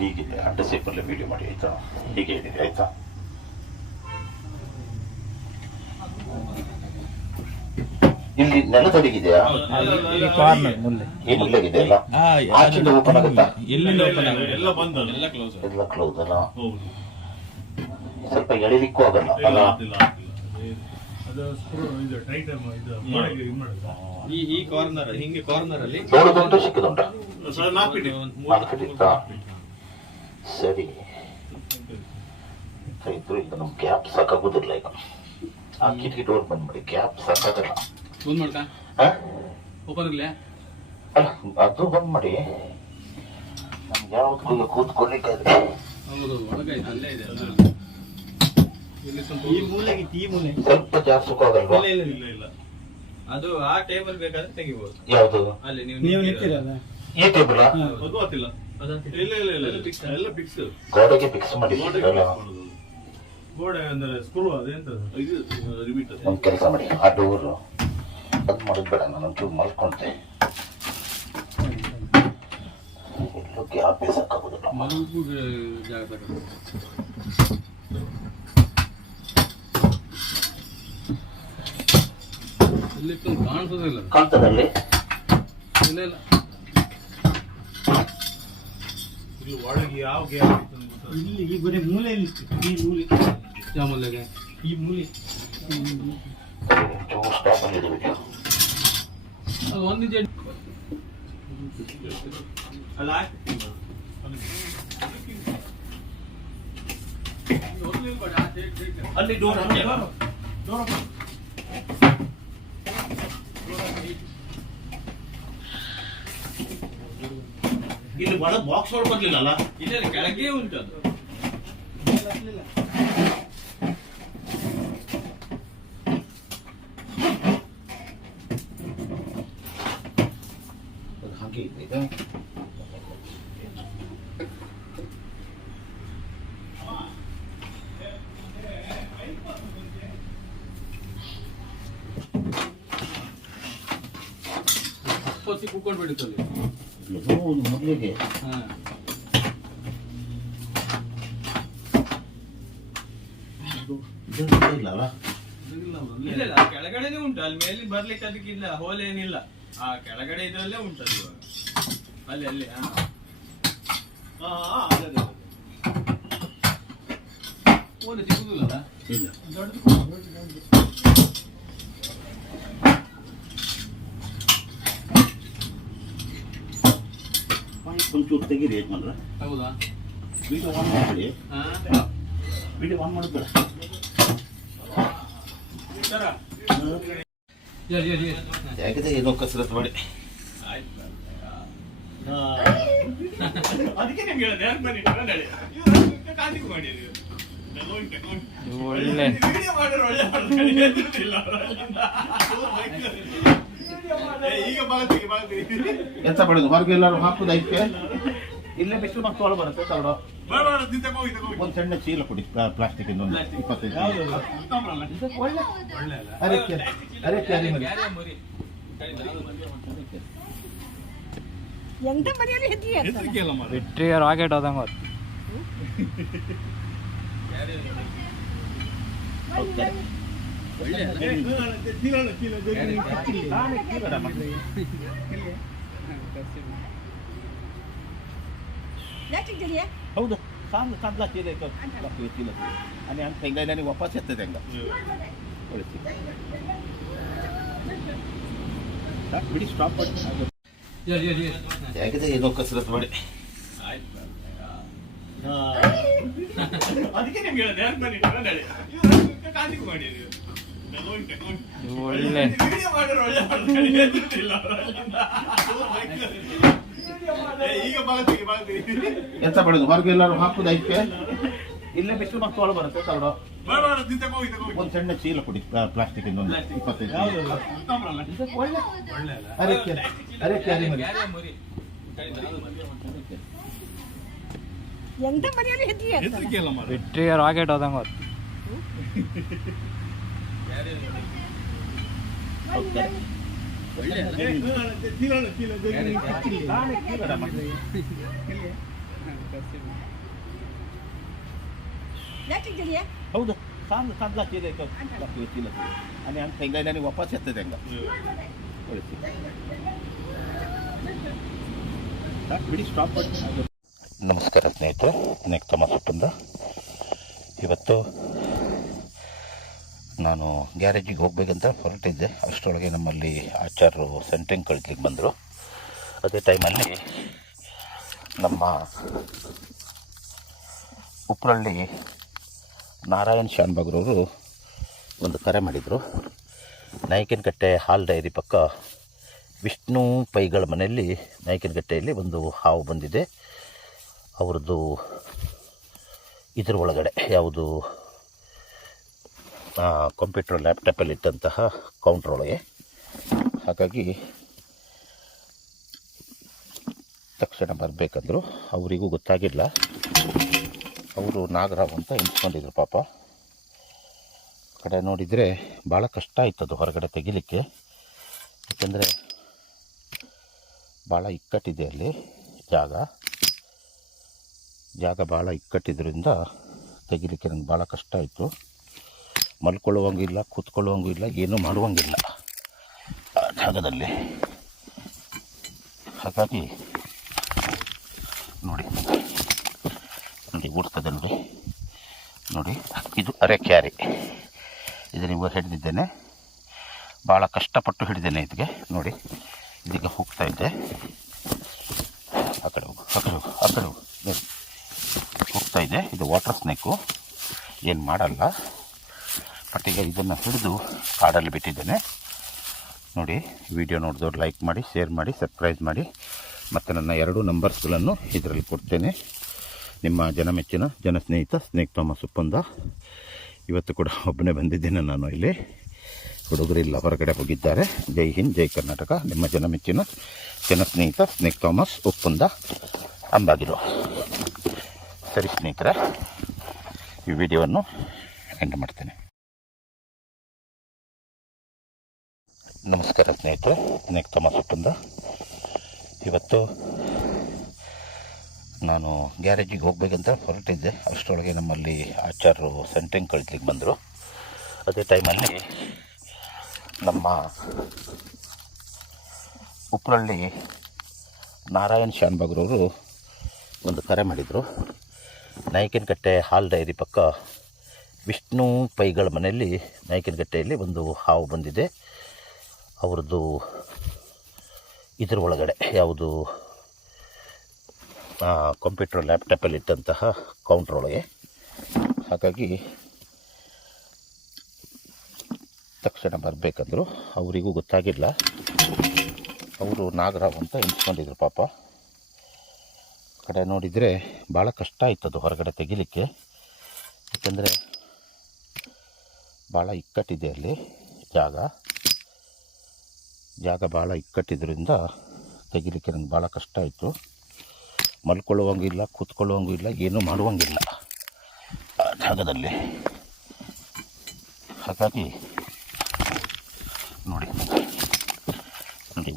ಹೀಗಿದೆ ಅಡ್ಡ ಸೇಪಲ್ಲೇ ವಿಡಿಯೋ ಮಾಡಿ ಆಯ್ತಾ, ಹೀಗೆ ಇದೆ ಆಯ್ತಾ. ಇಲ್ಲಿ ನೆಲದಡಿಗಿದೆಯಾ, ಈ ಮುಲ್ಲೆಗಿದೆಯಲ್ಲ, ಆಚೆಯಿಂದ ಓಪನ್ ಆಗುತ್ತಾ? ಎಲ್ಲ ಕ್ಲೋಸ್ ಅಲ್ಲ, ಸ್ವಲ್ಪ ಎಳಿಲಿಕ್ಕೂ ಆಗಲ್ಲ ಅಲ್ಲ. ಈ ಕಾರ್ನರ್ ಹಿಂಗೆ ಕಾರ್ನರ್ ಅಲ್ಲಿ ದೊಡ್ಡದುಂಟು ಚಿಕ್ಕದುಂಟಾ? 4 ಫೀಟ್ ಇತ್ತಾ? ಸರಿ ಇದ್ರು ಈಗ ನಮ್ ಗ್ಯಾಪ್ ಸಾಕಾಗೋದಿಲ್ಲ. ಈಗ ಆ ಕಿಟಕಿ ಡೋರ್ ಬಂದ್ ಮಾಡಿ, ಗ್ಯಾಪ್ ಸಾಕಾಗಲ್ಲ. ಓಪನ್ ಇರ್ಲಿ ಅಲ್ಲ, ಅದು ಬಂದ್ ಮಾಡಿ. ನಮ್ಗೆ ಯಾವ್ದು ಈಗ ಕೂತ್ಕೊಳ್ಳಿಕ್ಕೆ ಅಲ್ಲೇ ಇದೆ. ಈ ಮೂಲೆ ಸ್ವಲ್ಪ ಜಾಸ್ತಿ ಸುಖವಾಗಲ್ವಾ? ಇಲ್ಲ ಅದು ಆ ಟೇಬಲ್ ಬೇಕಾದ್ರೆ ತೆಗಿಬಹುದು. ಯಾವ್ದು? ಅಲ್ಲಿ ನೀವು ನಿಂತಿರಲ್ಲ, ಈ ಟೇಬಲ್ ಗೊತ್ತಿಲ್ಲ. ಎಲ್ಲ ಫಿಕ್ಸ್, ಗೋಡೆಗೆ ಫಿಕ್ಸ್ ಮಾಡಿ. ಗೋಡೆ ಅಂದ್ರೆ ಸ್ಕ್ರೂ ಅದೆಂತ ಇದು ರಿಮೀಟ್. ಒಂದ್ ಕೆಲಸ ಮಾಡಿ, ಆ ಡೋರ್ ಬಂದ್ ಮಾಡೋದ್ ಬೇಡ, ನಾನು ಒಂಚೂರು ಮಲ್ಕೊಂಡೆ. ಎಲ್ಲೋ ಗ್ಯಾಪ್ ಸಾಕಾಗೋದಿಲ್ಲ. ಕಾಣಿಸೋದಿಲ್ಲ, ಕಾಣ್ತದಲ್ಲಿ ಇಲ್ಲ ಇಲ್ಲ. ಇಲ್ಲಿ ಒಳಗೆ ಯಾವ ಗ್ಯಾಪ್ ಇಲ್ಲಿ ಈ ಬರೀ ಮೂಲೆಯಲ್ಲಿ ಈ ಮೂಲೆ, ಯಾವ ಮೂಲೆಗೆ? ಈ ಮೂಲೆ ಸ್ಟಾಪ್ ಅಲ್ಲಿ ಇದೆ ವಿಡಿಯೋ. ಅದು ಒಂದು ಇಂಚ್ ಅಲ್ಲ, ಅಲ್ಲಿ ಡೋರ್ ಇಲ್ಲಿ ಬಹಳ ಬಾಕ್ಸ್ ಒಳಗೆ ಬರ್ಲಿಲ್ಲ ಅಲ್ಲ, ಇಲ್ಲ ಕೆಳಗೆ ಉಂಟು ಅದು. ಹಾಗೆ ಇದೆ. ಕುಕ್ಕರ್ ಬಿಡುತ್ತಲ್ಲಿ ಮೊದಲಿಗೆ ಇಲ್ಲ ಅಲ್ಲ, ಇಲ್ಲ ಕೆಳಗಡೆನೆ ಉಂಟು. ಅಲ್ಲಿ ಮೇಲೆ ಬರ್ಲಿಕ್ಕೆ ಅದಕ್ಕಿಲ್ಲ, ಹೋಲ್ ಏನಿಲ್ಲ. ಆ ಕೆಳಗಡೆ ಇದ್ರಲ್ಲೇ ಉಂಟದು ಇವಾಗ. ಅಲ್ಲಿ ಅಲ್ಲಿ ಹೋಲ್ ಸಿಗುದಿಲ್ಲ. ಇಲ್ಲ ಒಂಚೂರು ತೆಗೀರಿ ಯಜಮಾನ್ರ. ಹೌದಾ? ವಿಡಿಯೋ ಆನ್ ಮಾಡಿ, ವಿಡಿಯೋ ಆನ್ ಮಾಡಿದ್ರೆ ಯಾಕಿದೆ ಏನೋ ಕಸರತ್ತು ಮಾಡಿ. ಅದಕ್ಕೆ ನಿಮ್ಗೆ ಒಳ್ಳೆ ಎಂತ ಪಡೆದು ಹೊರಗೆ ಎಲ್ಲರೂ ಹಾಕುದು ಐತೆ. ಇಲ್ಲೇ ಬಿಟ್ಟು ಮತ್ತೆ ಒಳ ಬರುತ್ತೆ ತಗೊಳ್ಳೋ. ಒಂದು ಸಣ್ಣ ಚೀಲ ಕೊಡಿ, ಪ್ಲಾಸ್ಟಿಕ್ ಇನ್ನೊಂದು 25. ಬಿಟ್ರಿಗೆ ರಾಕೆಟ್ ಹೋದಂಗ ಹೌದು, चांगला चील आहे, चील आणि आम्ही फेंगायला आणि वापस येतं त्यांना ಬಿಡಿ ಸ್ಟಾಪ್ ಮಾಡಿ. ಯಾಕಿದೆ ಏನೋ ಕಸರತ್ತು ಮಾಡಿ. ಅದಕ್ಕೆ ನಿಮ್ಗೆ ಒಳ್ಳೆ ಎಂತ ಪಡೆದು ಹೊರಗೆ ಎಲ್ಲರೂ ಹಾಕುದು ಐತೆ. ಇಲ್ಲೇ ಬಿಟ್ಟು ಮತ್ತೆ ಒಳ ಬರುತ್ತೆ ತಗೊಳ್ಳೋ. ಒಂದು ಸಣ್ಣ ಚೀಲ ಕೊಡಿ, ಪ್ಲಾಸ್ಟಿಕ್ ಇನ್ನೊಂದು 25. ಬಿಟ್ರಿಗೆ ರಾಕೆಟ್ ಹೋದಂಗ हौद सांगला चील चील आणि आम्ही थंगायला आणि वापस येतं त्यांना ಬಿಡಿ ಸ್ಟಾಪ್ ಮಾಡಿ. ನಮಸ್ಕಾರ ಸ್ನೇಹಿತರೆ, ನೆಕ್ ತಮ್ಮ ಸುತ್ತಂದ. ಇವತ್ತು ನಾನು ಗ್ಯಾರೇಜಿಗೆ ಹೋಗ್ಬೇಕಂತ ಹೊರಟಿದ್ದೆ. ಅಷ್ಟರೊಳಗೆ ನಮ್ಮಲ್ಲಿ ಆಚಾರ್ಯರು ಸೆಂಟ್ರಿಂಗ್ ಕಳಿಸ್ಲಿಕ್ಕೆ ಬಂದರು. ಅದೇ ಟೈಮಲ್ಲಿ ನಮ್ಮ ಉಪ್ಪರಳ್ಳಿ ನಾರಾಯಣ್ ಶಾನ್ಭಾಗ್ರವರು ಒಂದು ಕರೆ ಮಾಡಿದರು. ನಾಯಕನಕಟ್ಟೆ ಹಾಲ್ ಡೈರಿ ಪಕ್ಕ ವಿಷ್ಣು ಪೈಗಳ ಮನೆಯಲ್ಲಿ ನಾಯಕನಕಟ್ಟೆಯಲ್ಲಿ ಒಂದು ಹಾವು ಬಂದಿದೆ. ಅವ್ರದ್ದು ಇದ್ರ ಒಳಗಡೆ ಯಾವುದು ಕಂಪ್ಯೂಟರ್ ಲ್ಯಾಪ್ಟಾಪಲ್ಲಿ ಇಟ್ಟಂತಹ ಕೌಂಟ್ರ್ ಒಳಗೆ. ಹಾಗಾಗಿ ತಕ್ಷಣ ಬರಬೇಕಂದ್ರು. ಅವರಿಗೂ ಗೊತ್ತಾಗಿಲ್ಲ. ಅವರು ನಾಗರಾವ್ ಅಂತ ಎನ್ಸ್ಕೊಂಡಿದ್ರು ಪಾಪ. ಕಡೆ ನೋಡಿದರೆ ಭಾಳ ಕಷ್ಟ ಆಯ್ತದು ಹೊರಗಡೆ ತೆಗಿಲಿಕ್ಕೆ. ಯಾಕೆಂದರೆ ಭಾಳ ಇಕ್ಕಟ್ಟಿದೆ ಅಲ್ಲಿ ಜಾಗ ಭಾಳ ಇಕ್ಕಟ್ಟಿದ್ರಿಂದ ತೆಗಿಲಿಕ್ಕೆ ನನಗೆ ಭಾಳ ಕಷ್ಟ ಆಯಿತು. ಮಲ್ಕೊಳ್ಳುವಂಗಿಲ್ಲ, ಕೂತ್ಕೊಳ್ಳುವಂಗೂ ಇಲ್ಲ, ಏನೂ ಮಾಡುವಂಗಿಲ್ಲ ಆ ಜಾಗದಲ್ಲಿ. ಹಾಗಾಗಿ ನೋಡಿ ಓಡ್ತದೆ ನೋಡಿ. ಇದು ಅರೆ ಕ್ಯಾರಿ. ಇದು ನೀವು ಹಿಡಿದಿದ್ದೇನೆ, ಭಾಳ ಕಷ್ಟಪಟ್ಟು ಹಿಡಿದೇನೆ ಇದಕ್ಕೆ. ನೋಡಿ ಇದಕ್ಕೆ ಹೋಗ್ತಾ ಇದ್ದೆ. ಆ ಕಡೆ ಹೋಗು ಹೋಗ್ತಾ ಇದೆ. ಇದು ವಾಟರ್ ಸ್ನೇಕು, ಏನು ಮಾಡಲ್ಲ. ಬಟ್ ಈಗ ಇದನ್ನು ಹಿಡಿದು ಕಾಡಲ್ಲಿ ಬಿಟ್ಟಿದ್ದೇನೆ. ನೋಡಿ, ವಿಡಿಯೋ ನೋಡಿದವ್ರು ಲೈಕ್ ಮಾಡಿ, ಶೇರ್ ಮಾಡಿ, ಸಬ್ಸ್ಕ್ರೈಬ್ ಮಾಡಿ. ಮತ್ತು ನನ್ನ 2 ನಂಬರ್ಸ್ಗಳನ್ನು ಇದರಲ್ಲಿ ಕೊಡ್ತೇನೆ. ನಿಮ್ಮ ಜನಮೆಚ್ಚಿನ ಜನಸ್ನೇಹಿತ ಸ್ನೇಕ್ ಥಾಮಸ್ ಉಪ್ಪಂದ. ಇವತ್ತು ಕೂಡ ಒಬ್ಬನೇ ಬಂದಿದ್ದೇನೆ ನಾನು ಇಲ್ಲಿ. ಹುಡುಗರಿಲ್ಲ, ಹೊರಗಡೆ ಹೋಗಿದ್ದಾರೆ. ಜೈ ಹಿಂದ್, ಜೈ ಕರ್ನಾಟಕ. ನಿಮ್ಮ ಜನಮೆಚ್ಚಿನ ಜನಸ್ನೇಹಿತ ಸ್ನೇಕ್ ಥಾಮಸ್ ಉಪ್ಪಂದ ಅಂಬಾಗಿಲು. ಸರಿ ಸ್ನೇಹಿತರೆ, ಈ ವಿಡಿಯೋವನ್ನು ಎಂಡ್ ಮಾಡ್ತೇನೆ. ನಮಸ್ಕಾರ ಸ್ನೇಹಿತರೆ, ಸ್ನೇಕ್ ಥಾಮಸ್ ಉಪ್ಪಂದ. ಇವತ್ತು ನಾನು ಗ್ಯಾರೇಜಿಗೆ ಹೋಗ್ಬೇಕಂತ ಹೊರಟಿದ್ದೆ. ಅಷ್ಟರೊಳಗೆ ನಮ್ಮಲ್ಲಿ ಆಚಾರ್ಯರು ಸೆಂಟ್ರಿಂಗ್ ಕಳಿಸ್ಲಿಕ್ಕೆ ಬಂದರು. ಅದೇ ಟೈಮಲ್ಲಿ ನಮ್ಮ ಉಪ್ಪರಳ್ಳಿ ನಾರಾಯಣ್ ಶಾನ್ಭಾಗ್ರವರು ಒಂದು ಕರೆ ಮಾಡಿದರು. ನಾಯಕನಕಟ್ಟೆ ಹಾಲ್ ಡೈರಿ ಪಕ್ಕ ವಿಷ್ಣು ಪೈಗಳ ಮನೆಯಲ್ಲಿ ನಾಯಕನಕಟ್ಟೆಯಲ್ಲಿ ಒಂದು ಹಾವು ಬಂದಿದೆ. ಅವ್ರದ್ದು ಇದ್ರ ಒಳಗಡೆ ಯಾವುದು ಕಂಪ್ಯೂಟರ್ ಲ್ಯಾಪ್ಟಾಪಲ್ಲಿ ಇಟ್ಟಂತಹ ಕೌಂಟ್ರ್ ಒಳಗೆ. ಹಾಗಾಗಿ ತಕ್ಷಣ ಬರಬೇಕಂದ್ರು. ಅವರಿಗೂ ಗೊತ್ತಾಗಿಲ್ಲ. ಅವರು ನಾಗರಾವ್ ಅಂತ ಎನ್ಸ್ಕೊಂಡಿದ್ರು ಪಾಪ. ಕಡೆ ನೋಡಿದರೆ ಭಾಳ ಕಷ್ಟ ಆಯ್ತದು ಹೊರಗಡೆ ತೆಗಿಲಿಕ್ಕೆ. ಯಾಕೆಂದರೆ ಭಾಳ ಇಕ್ಕಟ್ಟಿದೆ ಅಲ್ಲಿ ಜಾಗ ಭಾಳ ಇಕ್ಕಟ್ಟಿದ್ರಿಂದ ತೆಗಿಲಿಕ್ಕೆ ನನಗೆ ಭಾಳ ಕಷ್ಟ ಆಯಿತು. ಮಲ್ಕೊಳ್ಳುವಂಗಿಲ್ಲ, ಕೂತ್ಕೊಳ್ಳುವಂಗೂ ಇಲ್ಲ, ಏನೂ ಮಾಡುವಂಗಿಲ್ಲ ಆ ಜಾಗದಲ್ಲಿ. ಹಾಗಾಗಿ ನೋಡಿ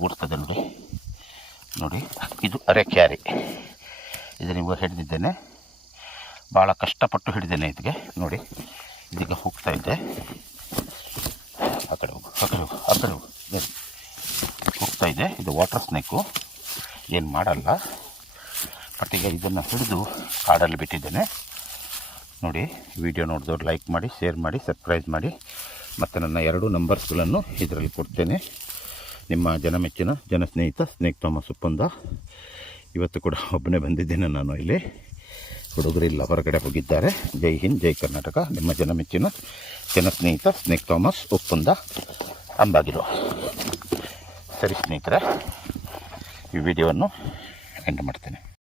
ಓಡ್ತದೆ ನೋಡಿ. ಇದು ಅರೆ ಕ್ಯಾರಿ. ಇದು ನೀವು ಹಿಡಿದಿದ್ದೇನೆ, ಭಾಳ ಕಷ್ಟಪಟ್ಟು ಹಿಡಿದೇನೆ ಇದಕ್ಕೆ. ನೋಡಿ ಇದಕ್ಕೆ ಹೋಗ್ತಾ ಇದ್ದೆ. ಆ ಕಡೆ ಹೋಗು ಹೋಗ್ತಾ ಇದೆ. ಇದು ವಾಟರ್ ಸ್ನೇಕು, ಏನು ಮಾಡಲ್ಲ. ಬಟ್ ಈಗ ಇದನ್ನು ಹಿಡಿದು ಕಾಡಲ್ಲಿ ಬಿಟ್ಟಿದ್ದೇನೆ. ನೋಡಿ, ವಿಡಿಯೋ ನೋಡಿದವ್ರು ಲೈಕ್ ಮಾಡಿ, ಶೇರ್ ಮಾಡಿ, ಸಬ್ಸ್ಕ್ರೈಬ್ ಮಾಡಿ. ಮತ್ತು ನನ್ನ 2 ನಂಬರ್ಸ್ಗಳನ್ನು ಇದರಲ್ಲಿ ಕೊಡ್ತೇನೆ. ನಿಮ್ಮ ಜನಮೆಚ್ಚಿನ ಜನಸ್ನೇಹಿತ ಸ್ನೇಕ್ ಥಾಮಸ್ ಉಪ್ಪಂದ. ಇವತ್ತು ಕೂಡ ಒಬ್ಬನೇ ಬಂದಿದ್ದೇನೆ ನಾನು ಇಲ್ಲಿ. ಹುಡುಗರಿಲ್ಲ, ಹೊರಗಡೆ ಹೋಗಿದ್ದಾರೆ. ಜೈ ಹಿಂದ್, ಜೈ ಕರ್ನಾಟಕ. ನಿಮ್ಮ ಜನಮೆಚ್ಚಿನ ಜನಸ್ನೇಹಿತ ಸ್ನೇಕ್ ಥಾಮಸ್ ಉಪ್ಪಂದ ಅಂಬಾಗಿಲು. ಸರಿ ಸ್ನೇಹಿತರೆ, ಈ ವಿಡಿಯೋವನ್ನು ಎಂಡ್ ಮಾಡ್ತೇನೆ.